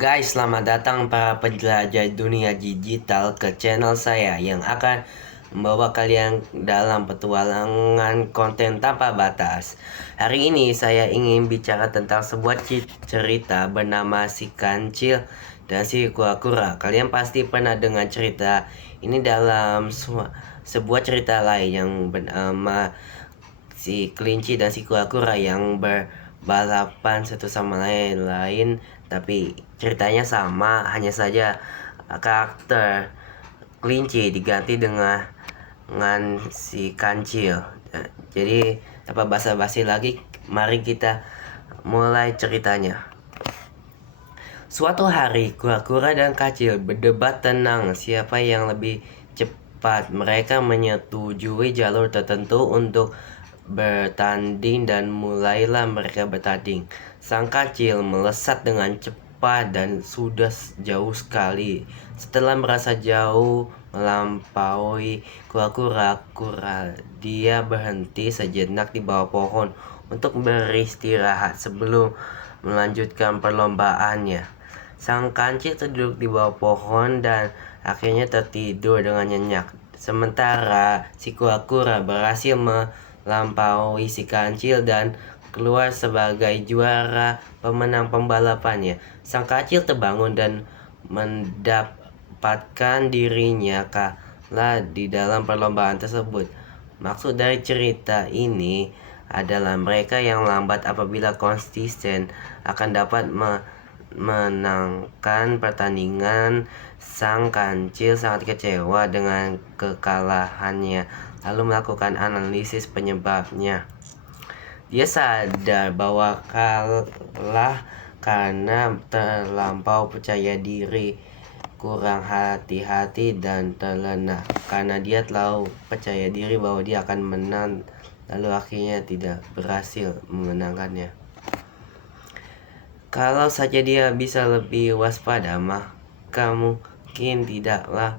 Guys, selamat datang para penjelajah dunia digital ke channel saya yang akan membawa kalian dalam petualangan konten tanpa batas. Hari ini saya ingin bicara tentang sebuah cerita bernama Si Kancil dan Si Kura-Kura. Kalian pasti pernah dengar cerita ini dalam sebuah cerita lain yang bernama Si Kelinci dan Si Kura-Kura yang balapan satu sama lain, tapi ceritanya sama, hanya saja karakter kelinci diganti dengan si kancil. Jadi tanpa basa-basi lagi, mari kita mulai ceritanya. Suatu hari, kura-kura dan kancil berdebat tenang siapa yang lebih cepat. Mereka menyetujui jalur tertentu untuk bertanding dan mulailah mereka bertanding. Sang kancil melesat dengan cepat dan sudah jauh sekali. Setelah merasa jauh melampaui kura-kura, dia berhenti sejenak di bawah pohon untuk beristirahat sebelum melanjutkan perlombaannya. Sang kancil terduduk di bawah pohon dan akhirnya tertidur dengan nyenyak. Sementara si kura-kura berhasil melampaui si kancil dan keluar sebagai juara pemenang pembalapannya. Sang kancil terbangun dan mendapatkan dirinya kalah di dalam perlombaan tersebut. Maksud dari cerita ini adalah mereka yang lambat apabila konsisten akan dapat menangkan pertandingan. Sang kancil sangat kecewa dengan kekalahannya, lalu melakukan analisis penyebabnya. Dia sadar bahwa kalah karena terlampau percaya diri, kurang hati-hati, dan terlena. Karena dia terlalu percaya diri bahwa dia akan menang, lalu akhirnya tidak berhasil memenangkannya. Kalau saja dia bisa lebih waspada, maka mungkin tidaklah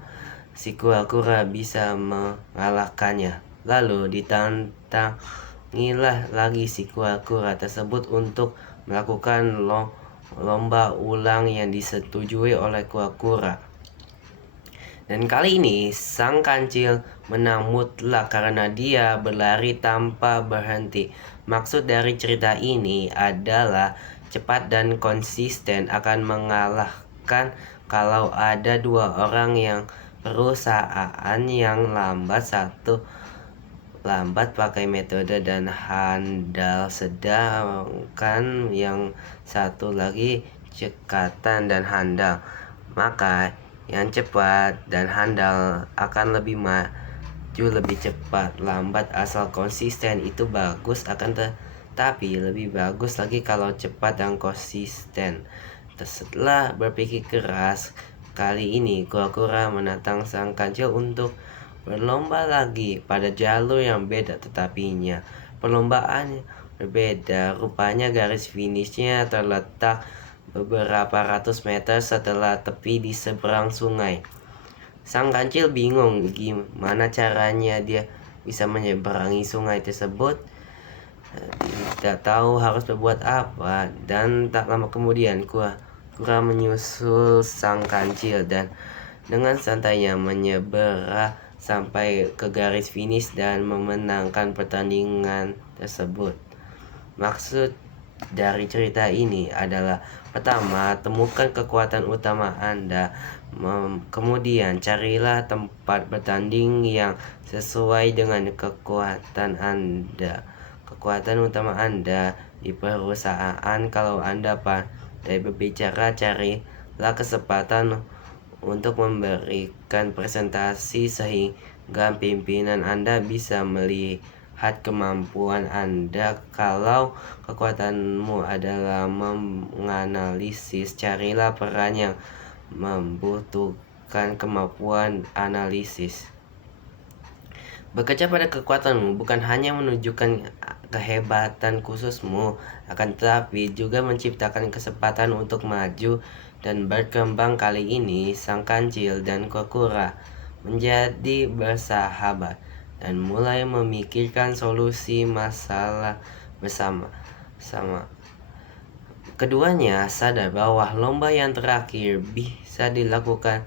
si kura-kura bisa mengalahkannya. Lalu ditantangilah lagi si kura-kura tersebut untuk melakukan lomba ulang yang disetujui oleh kura-kura. Dan kali ini sang kancil menang mutlak karena dia berlari tanpa berhenti. Maksud dari cerita ini adalah cepat dan konsisten akan mengalahkan. Kalau ada dua orang yang perusahaan yang satu lambat pakai metode dan handal, sedangkan yang satu lagi cekatan dan handal, maka yang cepat dan handal akan lebih maju lebih cepat. Lambat asal konsisten itu bagus, akan tetapi lebih bagus lagi kalau cepat dan konsisten. Setelah berpikir keras, kali ini kura-kura menantang sang kancil untuk berlomba lagi pada jalur yang beda, tetapinya perlombaan berbeda. Rupanya garis finishnya terletak beberapa ratus meter setelah tepi di seberang sungai. Sang kancil bingung gimana caranya dia bisa menyeberangi sungai tersebut. Tidak tahu harus berbuat apa, dan tak lama kemudian kura menyusul sang kancil dan dengan santainya menyeberang sampai ke garis finish dan memenangkan pertandingan tersebut. Maksud dari cerita ini adalah: pertama, temukan kekuatan utama Anda. Kemudian carilah tempat bertanding yang sesuai dengan kekuatan Anda. Kekuatan utama Anda di perusahaan. Kalau Anda pandai berbicara, carilah kesempatan untuk memberikan presentasi sehingga pimpinan Anda bisa melihat kemampuan Anda. Kalau kekuatanmu adalah menganalisis, carilah peran yang membutuhkan kemampuan analisis. Bekerja pada kekuatanmu bukan hanya menunjukkan kehebatan khususmu, akan tetapi juga menciptakan kesempatan untuk maju dan berkembang. Kali ini sang kancil dan kura-kura menjadi bersahabat dan mulai memikirkan solusi masalah bersama-sama. Keduanya sadar bahwa lomba yang terakhir bisa dilakukan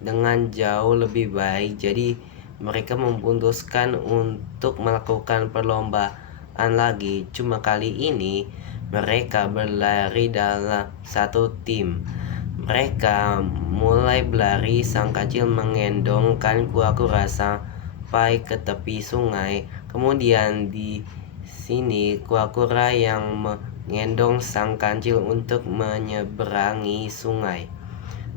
dengan jauh lebih baik, jadi mereka memutuskan untuk melakukan perlombaan lagi. Cuma kali ini mereka berlari dalam satu tim. Mereka mulai berlari, sang kancil mengendongkan kura-kura sampai ke tepi sungai. Kemudian di sini kura-kura yang mengendong sang kancil untuk menyeberangi sungai.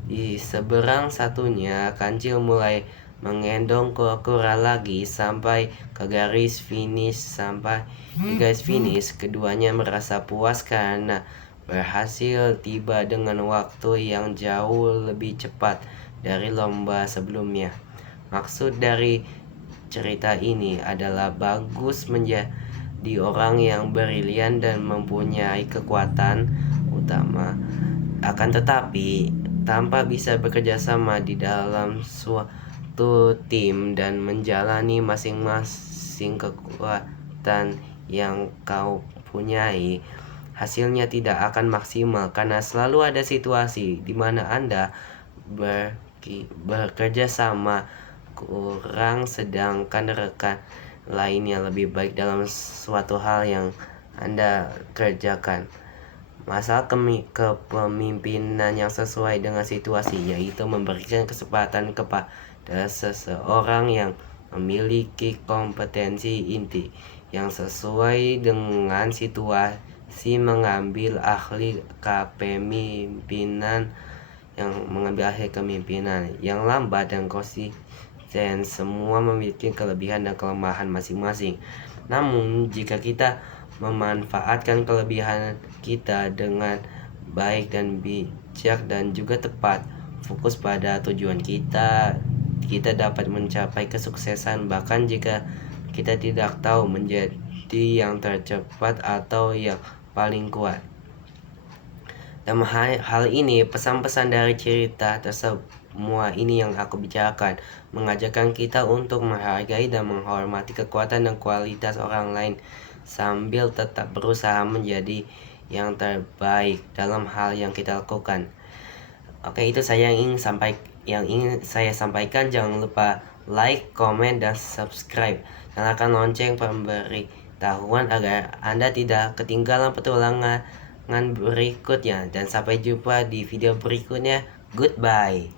Di seberang satunya, kancil mulai mengendong kura-kura lagi sampai ke garis finish. Sampai di garis finish, keduanya merasa puas karena berhasil tiba dengan waktu yang jauh lebih cepat dari lomba sebelumnya. Maksud dari cerita ini adalah bagus menjadi orang yang brilian dan mempunyai kekuatan utama. Akan tetapi, tanpa bisa bekerja sama di dalam suatu tim dan menjalani masing-masing kekuatan yang kau punyai, hasilnya tidak akan maksimal karena selalu ada situasi di mana Anda bekerja sama kurang sedangkan rekan lainnya lebih baik dalam suatu hal yang Anda kerjakan. Masalah kepemimpinan yang sesuai dengan situasi, yaitu memberikan kesempatan kepada seseorang yang memiliki kompetensi inti yang sesuai dengan situasi, mengambil ahli kepemimpinan yang lambat dan konsisten. Semua memiliki kelebihan dan kelemahan masing-masing. Namun jika kita memanfaatkan kelebihan kita dengan baik dan bijak dan juga tepat fokus pada tujuan kita dapat mencapai kesuksesan bahkan jika kita tidak tahu menjadi yang tercepat atau yang paling kuat. Dalam hal ini, pesan-pesan dari cerita semua ini yang aku bicarakan mengajarkan kita untuk menghargai dan menghormati kekuatan dan kualitas orang lain sambil tetap berusaha menjadi yang terbaik dalam hal yang kita lakukan. Oke, itu yang ingin saya sampaikan. Jangan lupa like, komen, dan subscribe. Nyalakan lonceng pemberitahuan agar Anda tidak ketinggalan petualangan berikutnya. Dan sampai jumpa di video berikutnya. Goodbye.